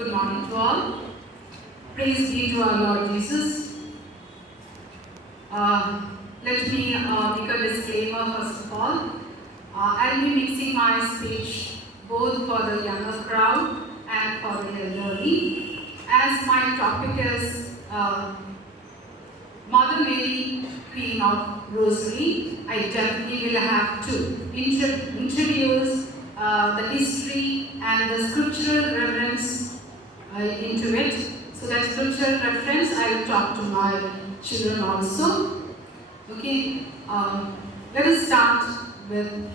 Good morning to all. Praise be to our Lord Jesus. Let me make a disclaimer first of all. I'll be mixing my speech both for the younger crowd and for the elderly. As my topic is Mother Mary, Queen of Rosary, I definitely will have to introduce the history and the scriptural reference into it. So that scriptural reference I will talk to my children also. Okay, let us start with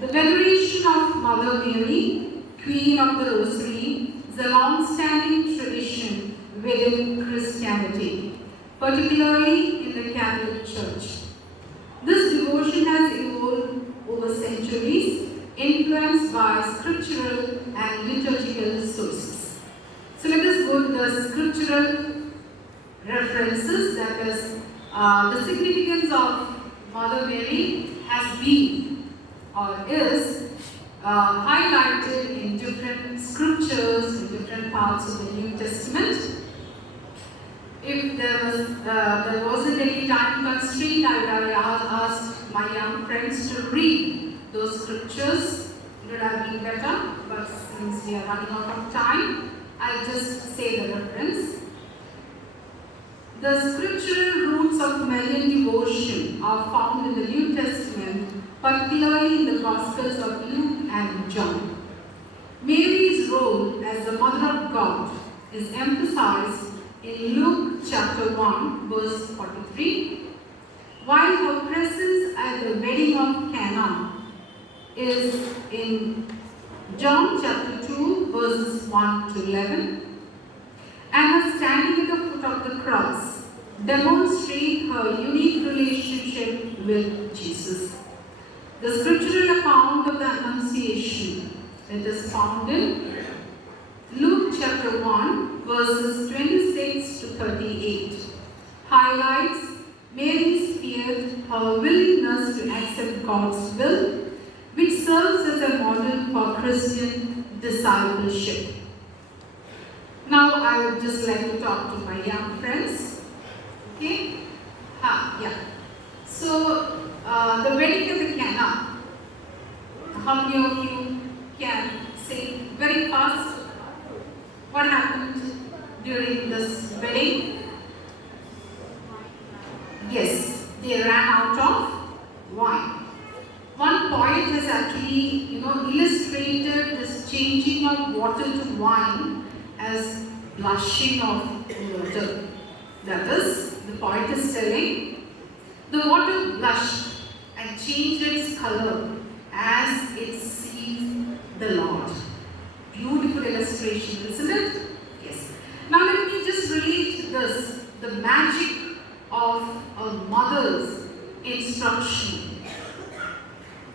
the veneration of Mother Mary, Queen of the Rosary, is a long-standing tradition within Christianity, particularly in the Catholic Church. This devotion has evolved over centuries, influenced by scriptural and liturgical sources. So let us go to the scriptural references, that is, the significance of Mother Mary has been or is highlighted in different scriptures, in different parts of the New Testament. If there wasn't any time constraint, I would have asked my young friends to read those scriptures. It would have been better, but since we are running out of time, I'll just say the reference. The scriptural roots of Marian devotion are found in the New Testament, particularly in the Gospels of Luke and John. Mary's role as the Mother of God is emphasized in Luke chapter 1, verse 43, while her presence at the wedding of Cana is in John chapter 2, verses 1 to 11, and her standing at the foot of the cross demonstrate her unique relationship with Jesus. The scriptural account of the Annunciation, it is found in Luke chapter 1, verses 26 to 38, highlights Mary's faith, her willingness to accept God's will, which serves as a model for Christian discipleship. Now I would just like to talk to my young friends. Okay? So, the wedding of the Cana. How many of you can say very fast what happened during this wedding? Yes, they ran out of wine. One poet has actually, illustrated this changing of water to wine as blushing of water. That is, the poet is telling, the water blushed and changed its color as it sees the Lord. Beautiful illustration, isn't it? Yes. Now let me just relate this, the magic of a mother's instruction.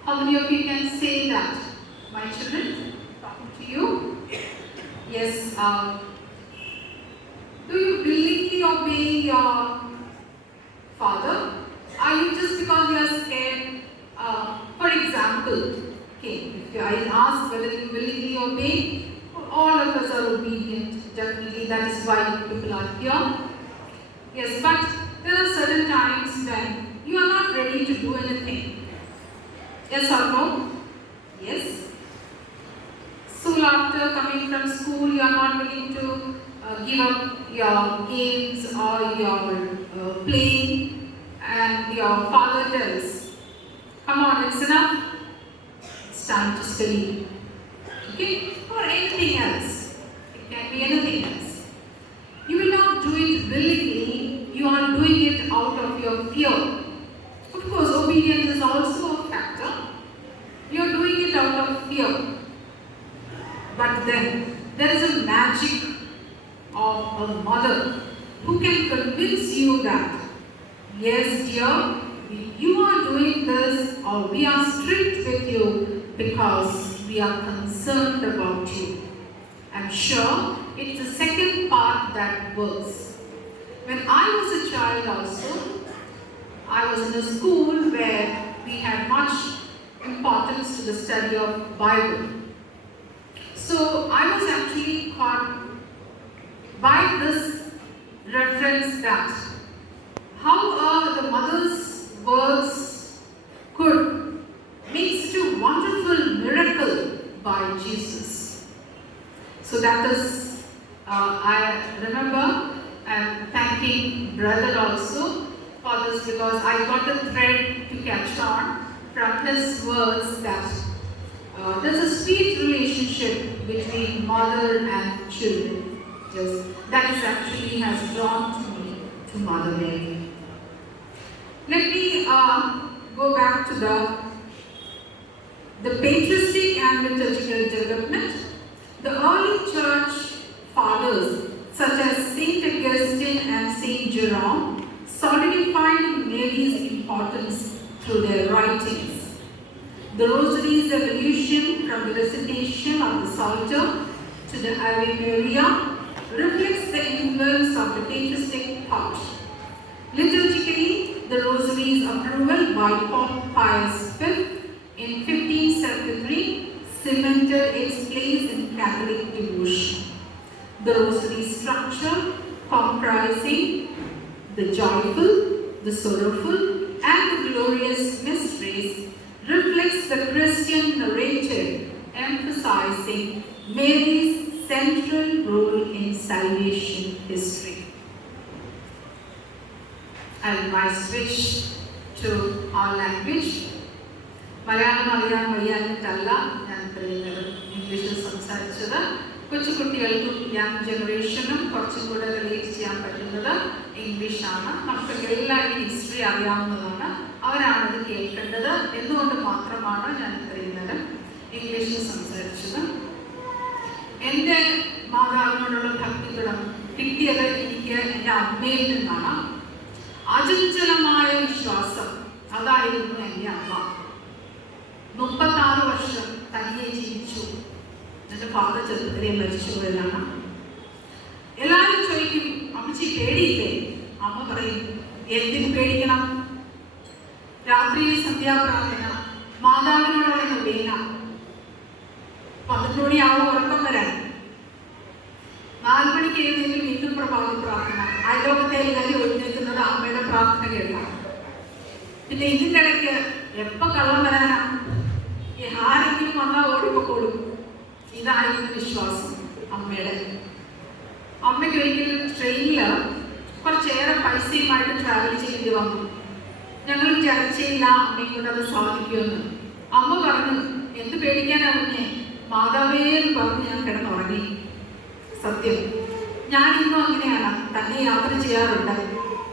How many of you can say that? My children, talking to you? Yes. Do you willingly obey your father? Are you just because you are scared? For example, okay, if I ask whether you willingly obey, all of us are obedient. Definitely, that is why people are here. Yes, but there are certain times when you are not ready to do anything. Yes or no? Yes. Soon after coming from school, you are not willing to give up your games or your playing, and your father tells, come on, it's enough. It's time to study. Okay? Or anything else. It can be anything else. You will not do it willingly, you are doing it out of your fear. Of course, obedience is also a factor. You are doing it out of fear. But then, there is a magic of a mother who can convince you that, yes dear, you are doing this, or we are strict with you because we are concerned about you. I'm sure it's the second part that works. When I was a child also, I was in a school where we had much importance to the study of Bible. So I was actually caught by this reference that how the mother's words could make such a wonderful miracle by Jesus. So that is, I remember I'm thanking brother also for this, because I got the thread to catch on from his words that there's a sweet relationship between mother and children. Just that is actually has drawn to me to Mother Mary. Let me go back to the patristic and liturgical development. The early church fathers such as Saint Augustine and Saint Jerome solidified Mary's importance through their writings. The Rosary's evolution from the recitation of the Psalter to the Ave Maria reflects the influence of the patristic thought. Liturgically, the Rosary's approval by Pope Pius V in 1573 cemented its place in Catholic devotion. The Rosary structure, comprising the joyful, the sorrowful, and the glorious mysteries, reflects the Christian narrative emphasizing Mary's central role in salvation history. I will now switch to our language. Malayalam അറിയാൻ വയ്യാഞ്ഞിട്ടല്ല ഞാൻ ഇംഗ്ലീഷിൽ സംസാരിച്ചത്. കൊച്ചുകുട്ടികൾക്കും യങ് ജനറേഷനും കുറച്ചും കൂടെ റിലേറ്റ് ചെയ്യാൻ പറ്റുന്നത് ഇംഗ്ലീഷാണ്. നമുക്ക് എല്ലാവരും ഹിസ്റ്ററി അറിയാവുന്നതാണ്, അവരാണ് ഇത് കേൾക്കേണ്ടത്. എന്തുകൊണ്ട് മാത്രമാണ് ഞാൻ ഇത്രയും നേരം ഇംഗ്ലീഷിൽ സംസാരിച്ചത്. എൻ്റെ മാതാവിനോടുള്ള ഭക്തിഗുണം കിട്ടിയത് എനിക്ക് എൻ്റെ അമ്മയിൽ നിന്നാണ്. അചഞ്ചലമായ വിശ്വാസം, അതായിരുന്നു എൻ്റെ അമ്മ. 36 വർഷം തനിയെ ജീവിച്ചു. എൻ്റെ ഫാദർ ചെറുപ്പത്തിലെ മരിച്ചു പോയതാണ്. എല്ലാവരും ചോദിക്കും, അമ്മച്ചി പേടിയില്ലേ? അമ്മ പറയും, എന്തിനു പേടിക്കണം? രാത്രിയിൽ സന്ധ്യാപ്രാർത്ഥന, മാതാവിനോടുള്ള നൊവേന, 12 മണിയാവും ഉറക്കം വരാൻ, 4 മണിക്ക് എഴുന്നേറ്റ് വീണ്ടും പ്രഭാത പ്രാർത്ഥന. അയലോകത്തെ എല്ലാവരും എഴുന്നേൽക്കുന്നത് അമ്മയുടെ പ്രാർത്ഥന കേൾക്കാം. പിന്നെ ഇതിൻ്റെ ഇടയ്ക്ക് എപ്പോൾ കള്ളം വരാനാ? ആരെങ്കിലും വന്നാൽ ഓടിപ്പോക്കോളും. ഇതായിരുന്നു വിശ്വാസം അമ്മയുടെ. അമ്മയ്ക്ക് ഒരിക്കലും ട്രെയിനിൽ കുറച്ചേറെ പൈസയുമായിട്ട് ട്രാവൽ ചെയ്യേണ്ടി വന്നു. ഞങ്ങൾ വിചാരിച്ചില്ല അമ്മയെ കൊണ്ട് അത് സാധിക്കുമെന്ന്. അമ്മ പറഞ്ഞു, എന്ത് പേടിക്കാനാവുന്നേ, മാതാവേ എന്ന് പറഞ്ഞ് ഞാൻ കിടന്നുറങ്ങി. സത്യം, ഞാനിന്നും അങ്ങനെയാണ്. തന്നെ യാത്ര ചെയ്യാറുണ്ട്.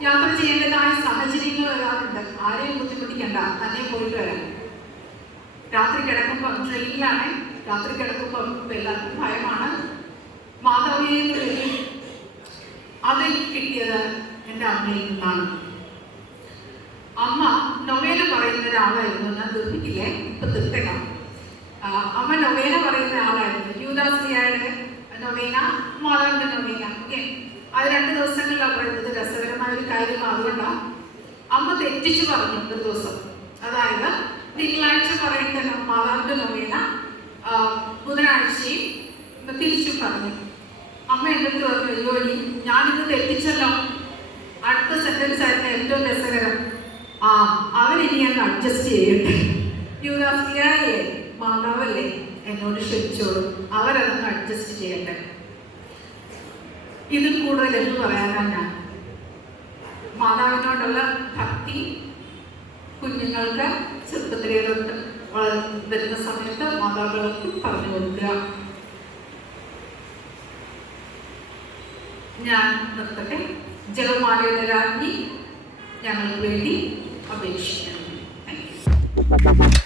യാത്ര ചെയ്യേണ്ടതായ സാഹചര്യങ്ങൾ വരാറുണ്ട്. ആരെയും ബുദ്ധിമുട്ടിക്കണ്ട, തന്നെ പോയിട്ട് വരാം. രാത്രി കിടക്കുമ്പം ട്രെയിനിലാണ്, രാത്രി കിടക്കുമ്പം എല്ലാവർക്കും ഭയമാണ്. മാതാവേ എന്ന് വരും. അതെനിക്ക് കിട്ടിയത് എൻ്റെ അമ്മയിൽ നിന്നാണ്. അമ്മ നൊവേന പറയുന്ന ഒരാളായിരുന്നു. ഞാൻ ദുഃഖിക്കില്ലേ, ഇപ്പൊ തീർത്തേക്കാം. അമ്മ നൊവേന പറയുന്ന ആളായിരുന്നു. യൂദാസ്ലിയായുടെ നൊവേന, മാതാവിന്റെ നൊവേന. ഓക്കെ, അത് 2 ദിവസങ്ങളിലാണ് പറയുന്നത്. രസകരമായ ഒരു കാര്യം അതുകൊണ്ടാണ്. അമ്മ തെറ്റിച്ചു പറഞ്ഞു ഒരു ദിവസം. അതായത് തിങ്കളാഴ്ച പറയേണ്ട മാതാവിന്റെ നൊവേന ബുധനാഴ്ചയും തിരിച്ചു പറഞ്ഞു. അമ്മ എൻ്റെ അടുത്ത് പറഞ്ഞു, ജോലി ഞാനിത് തെറ്റിച്ചല്ലോ. അടുത്ത സെന്റൻസ് ആയിരുന്നു ഏറ്റവും രസകരം. അവരിനി അങ്ങ് അഡ്ജസ്റ്റ് ചെയ്യട്ടെ. യൂദാസ്ലിയായേ, മാതാവല്ലേ, എന്നോട് ക്ഷമിച്ചോളും, അവരതൊന്ന് അഡ്ജസ്റ്റ് ചെയ്യട്ടെ. ഇതിൽ കൂടുതൽ എന്ന് പറയാനാണ് ഞാൻ. മാതാവിനോടുള്ള ഭക്തി കുഞ്ഞുങ്ങൾക്ക് ചെറുപ്പത്തിലേ തൊട്ട് വരുന്ന സമയത്ത് മാതാപിതാക്കൾക്ക് പറഞ്ഞു കൊടുക്കുക. ഞാൻ നിർത്തട്ടെ. ജപമാലയുടെ രാജ്ഞി ഞങ്ങൾക്ക് വേണ്ടി അപേക്ഷിക്കണം. Thank U.